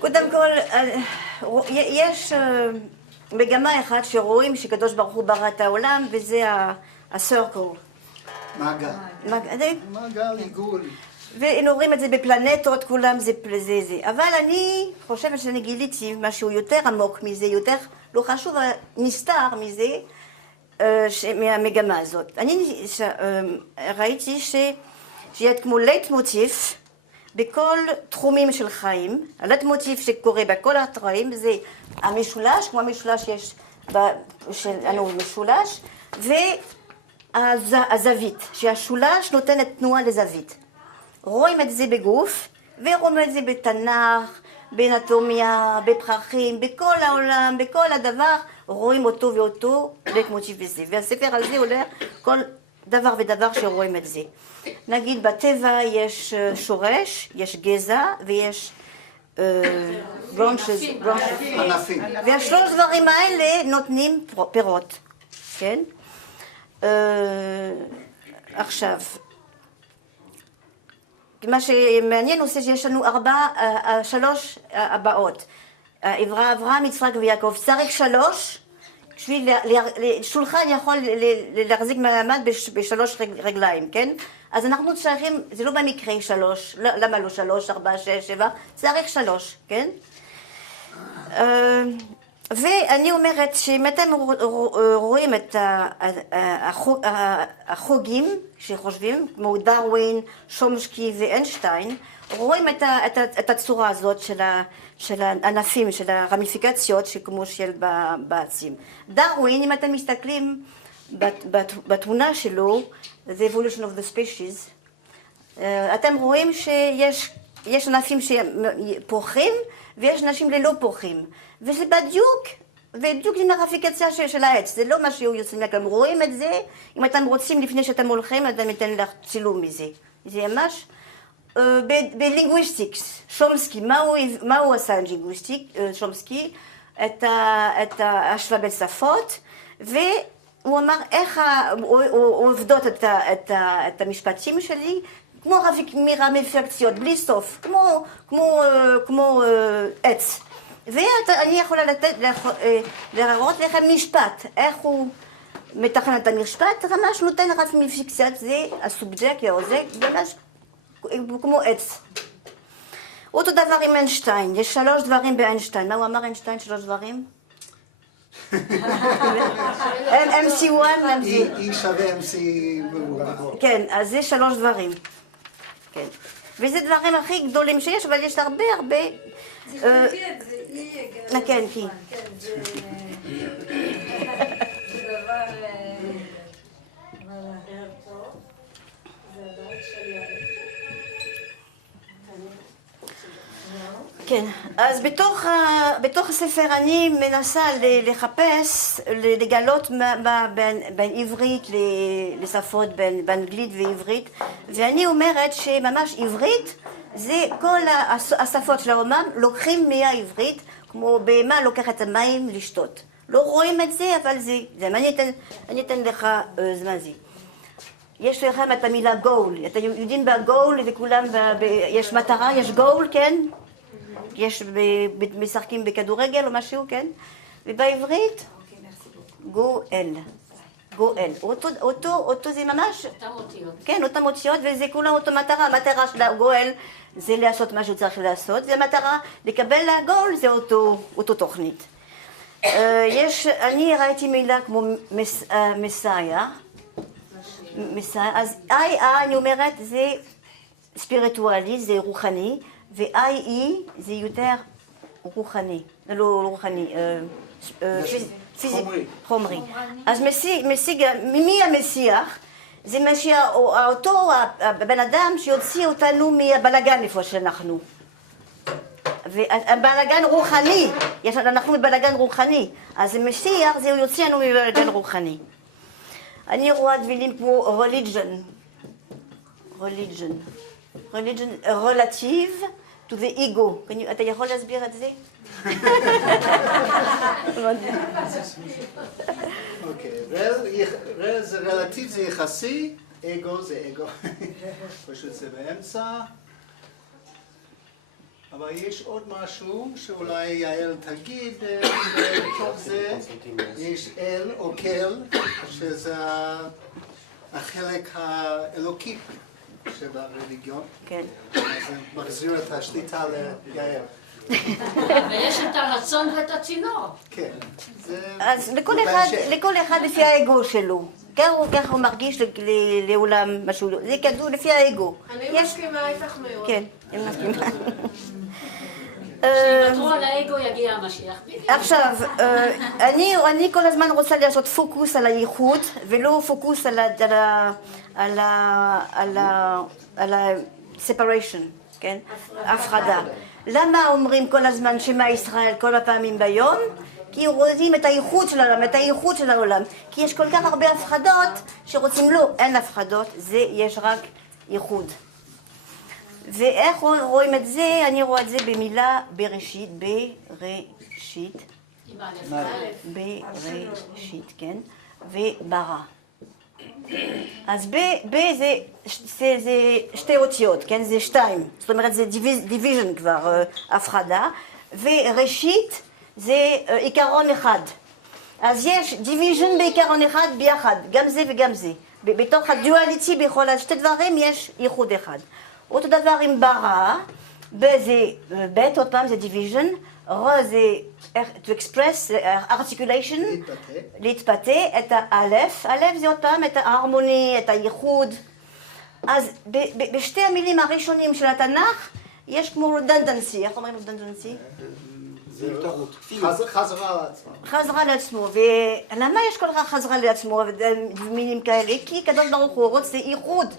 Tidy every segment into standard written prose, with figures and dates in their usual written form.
קודם כל, יש מגמה אחת שרואים שקדוש ברוך הוא ברא את העולם, וזה הסרקל. מעגל. מעגל עיגול. ורואים את זה בפלנטות, כולם זה. אבל אני חושבת שאני גיליתי משהו יותר עמוק מזה, יותר לא חשוב, נסתר מזה, מהמגמה הזאת. אני ראיתי שיהיה כמו לייט מוטיף בכל תחומים של חיים. הלייט מוטיף שקורה בכל התראים זה המשולש, כמו המשולש יש שלנו משולש, והזווית, שהשולש נותנת תנועה לזווית. רואים את זה בגוף, ורואים את זה בתנ"ך, באנטומיה, בפרחים, בכל העולם, בכל הדבר, רואים אותו ואותו לייט מוטיף וזה. והספר הזה הולך כל דבר ודבר שרואים את זה. נגיד בטבע יש שורש, יש גזע ויש ענפים. והשלוש דברים האלה נותנים פירות, כן? עכשיו, מה שמעניין הוא שיש לנו שלוש הבאות. אברהם, יצחק ויעקב. צריך שלוש, שולחן יכול להחזיק מעמד בשלוש רגליים, כן? אז אנחנו צריכים, זה לא במקרה שלוש, למה לא שלוש, ארבע, שש, שבע? צריך שלוש, כן? ואני אומרת שאם אתם רואים את החוגים שחושבים, כמו דרווין, שומסקי ואיינשטיין, רואים את הצורה הזאת של הענפים, של הרמיפיקציות, כמו של בעצים. דרווין, אם אתם מסתכלים בתמונה שלו, The Evolution of the Species, אתם רואים שיש ענפים שפורחים ויש אנשים ללא פורחים. וזה בדיוק עם הרמיפיקציה של העץ, זה לא מה שהוא יוצא מכאן, רואים את זה, אם אתם רוצים לפני שאתם הולכים, אתם ניתן לך צילום מזה. זה ממש בלינגוויסטיקס, שומסקי, מה הוא עשה עם לינגוויסטיק, שומסקי, את ההשוואה בין שפות, והוא אמר איך הוא עובדות את המשפטים שלי, כמו רמיפיקציות, בלי סוף, כמו עץ. ואני יכולה להראות לכם משפט, איך הוא מתכנן את המשפט, ממש נותן רמיפיקציה, זה הסובג'קט, זה ממש כמו עץ. אותו דבר עם איינשטיין, יש שלוש דברים באיינשטיין. מה הוא אמר איינשטיין? שלוש דברים? MC1, E שווה MC... כן, אז זה שלוש דברים. כן. וזה דברים הכי גדולים שיש, אבל יש הרבה... תכתבי את זה, כן, כי... זה דבר... כן, אז בתוך הספר אני מנסה לחפש, לגלות בין עברית לשפות, בין אנגלית ועברית, ואני אומרת שממש עברית זה כל השפות של האומן לוקחים מהעברית, כמו בהמה לוקחת המים לשתות. לא רואים את זה, אבל זה, אני אתן לך זמן זה. יש לכם את המילה גול, אתם יודעים בגול וכולם, יש מטרה, יש גול, כן? יש משחקים בכדורגל או משהו, כן? ובעברית, גואל. גואל. אותו זה ממש... אותם אותיות. כן, אותם אותיות, וזה כולה אותו מטרה. המטרה של הגואל זה לעשות מה שהוא צריך לעשות, והמטרה לקבל לגול זה אותו תוכנית. אני ראיתי מילה כמו מסאיה. אז אני אומרת, זה ספיריטואלי, זה רוחני, ו-IE זה יותר רוחני, לא רוחני, חומרי. אז מי המשיח? זה אותו הבן אדם שיוציא אותנו מהבלגן איפה שאנחנו. והבלגן רוחני, אנחנו בבלגן רוחני, אז המשיח זה יוציא לנו מבלגן רוחני. אני רואה דבילים כמו religion, relative to the ego. אתה יכול להסביר את זה? אוקיי, זה רלטיב זה יחסי, אגו זה אגו. פשוט זה באמצע. אבל יש עוד משהו שאולי יעל תגיד, בתוך זה יש אל או כל, שזה החלק האלוקי שברליגיון. כן. אז זה מחזיר את השליטה ליעל. ויש את הרצון ואת הצינור. כן. אז לכל אחד לפי האגו שלו. ככה הוא מרגיש לעולם משהו, זה כזו לפי האגו. אני מסכימה איתך מאוד. כן, אני מסכימה. כשיוותרו על האגו יגיע המשיח. עכשיו, אני כל הזמן רוצה לעשות פוקוס על הייחוד, ולא פוקוס על ה-separation, כן? הפרדה. למה אומרים כל הזמן שמע ישראל כל הפעמים ביום? כי רוצים את הייחוד של העולם, את הייחוד של העולם. כי יש כל כך הרבה הפחדות שרוצים לא, אין הפחדות, יש רק ייחוד. ואיך רואים את זה? אני רואה את זה במילה בראשית, בראשית, כן? וברא. אז ב זה שתי אותיות, כן? זה שתיים. זאת אומרת, זה דיוויז'ן כבר, הפחדה. וראשית זה עיקרון אחד. אז יש דיוויז'ן בעיקרון אחד ביחד, גם זה וגם זה. בתוך הדואליטי בכל השתי דברים יש ייחוד אחד. אותו דבר עם ברא, זה ב' עוד פעם זה division, ר' זה to express, articulation, להתבטא, את האלף, אלף זה עוד פעם את ההרמוני, את הייחוד. אז בשתי המילים הראשונים של התנ"ך יש כמו redundancy, איך אומרים redundancy? חזרה לעצמו. חזרה לעצמו, ולמה יש כל כך חזרה לעצמו ומילים כאלה? כי קדוש ברוך הוא רוצה ייחוד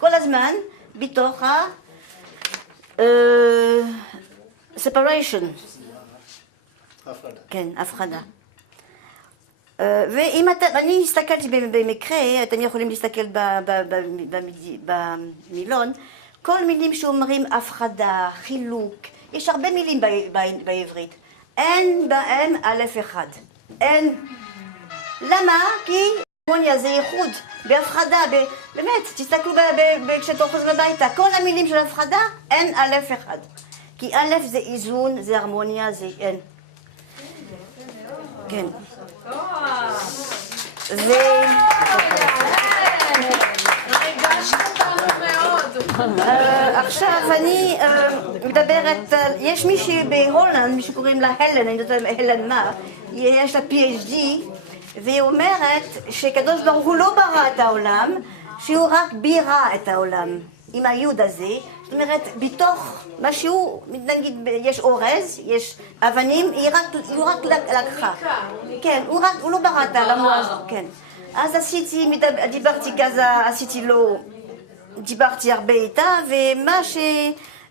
כל הזמן בתוך separation. הפרדה. כן, הפרדה. ואם אני הסתכלתי במקרה, אתם יכולים להסתכל במילון, כל מילים שאומרים הפרדה, חילוק, יש הרבה מילים בעברית. אין בהם א' אחד. אין. למה? כי הרמוניה זה ייחוד, בהפחדה, באמת, תסתכלו כשאתם חוזרים הביתה, כל המילים של הפחדה, אין א' אחד. כי א' זה איזון, זה הרמוניה, זה אין. כן. זה... עכשיו אני מדברת, יש מישהי בהולנד, מי שקוראים לה הלן, אני לא יודעת הלן מה, יש לה PhD, והיא אומרת שקדוש ברוך הוא לא ברא את העולם, שהוא רק בירה את העולם, עם היוד הזה, זאת אומרת, בתוך מה שהוא, נגיד, יש אורז, יש אבנים, הוא רק לקחה. כן, הוא לא ברא את העולם, כן. אז דיברתי כזה, עשיתי לו, דיברתי הרבה איתה, ומה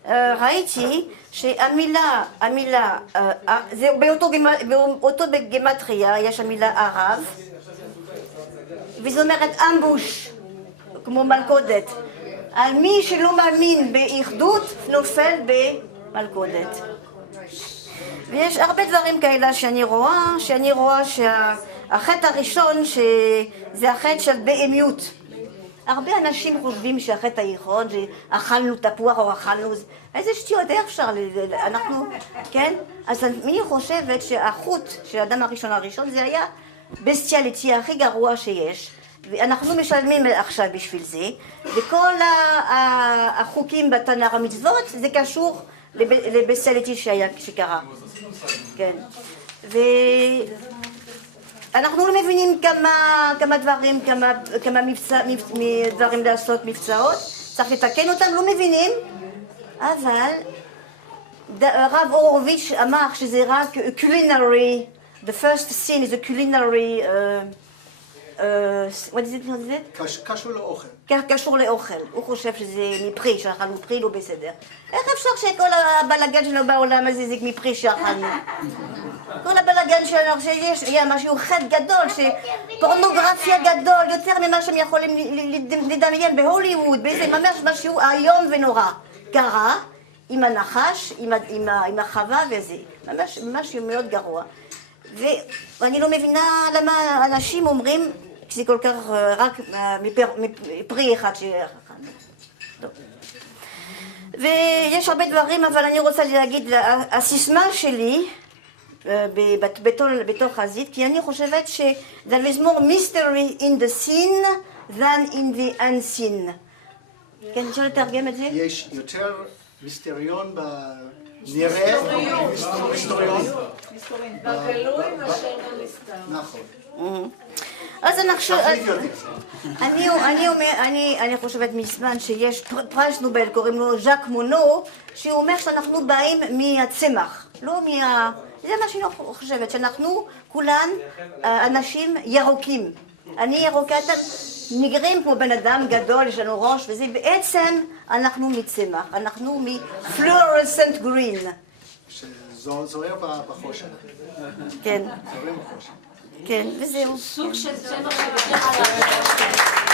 שראיתי, שהמילה, זה באותו בגמטריה, יש המילה ערב, וזאת אומרת אמבוש, כמו מלכודת. על מי שלא מאמין באחדות, נופל במלכודת. ויש הרבה דברים כאלה שאני רואה שהחטא הראשון, שזה החטא של בהמיות. הרבה אנשים חושבים שהחטא האחרון, שאכלנו תפוח או אכלנו... איזה שטויות, איך אפשר? אנחנו... כן? אז אני חושבת שהחוט של האדם הראשון זה היה בסטיאליטי הכי גרוע שיש. ואנחנו משלמים עכשיו בשביל זה, וכל החוקים בתנ"ך המצוות זה קשור לבסטיאליטי שקרה. כן. אנחנו לא מבינים כמה דברים, כמה דברים לעשות מבצעות, צריך לתקן אותם, לא מבינים, אבל הרב הורוביץ אמר שזה רק culinary, the first sin is a culinary, what is it? קשור לאוכל. קשור לאוכל, הוא חושב שזה מפרי, שאכלנו פרי לא בסדר. איך אפשר שכל הבלגן שלנו בעולם הזה זה מפרי שאכלנו? כל הבלגן שלנו שיש משהו חטא גדול, שפורנוגרפיה גדול, יותר ממה שהם יכולים לדמיין בהוליווד, באיזה ממש משהו איום ונורא. קרה עם הנחש, עם החווה וזה, ממש משהו מאוד גרוע. ואני לא מבינה למה אנשים אומרים שזה כל כך רק מפרי אחד שאכלנו. ויש הרבה דברים, אבל אני רוצה להגיד, הסיסמה שלי, בתוך הזית, כי אני חושבת ש-there is more mystery in the seen than in the unseen. כן, אפשר לתרגם את זה? יש יותר מיסטריון בנראה, מיסטריון. בגלוי מאשר בנסתר. נכון. אז אנחנו... תחליט יותר. אני חושבת מזמן שיש פרס נובל, קוראים לו ז'אק מונו, שהוא אומר שאנחנו באים מהצמח, לא זה מה שאני חושבת, שאנחנו כולן אנשים ירוקים. אני ירוקה, אתם נגרים כמו בן אדם גדול, יש לנו ראש, וזה בעצם אנחנו מצמח, אנחנו מפלורסנט גרין. שזוהר בחושך. כן, זוהר בחושך. כן, וזהו. סוג של צמח שבדרך כלל...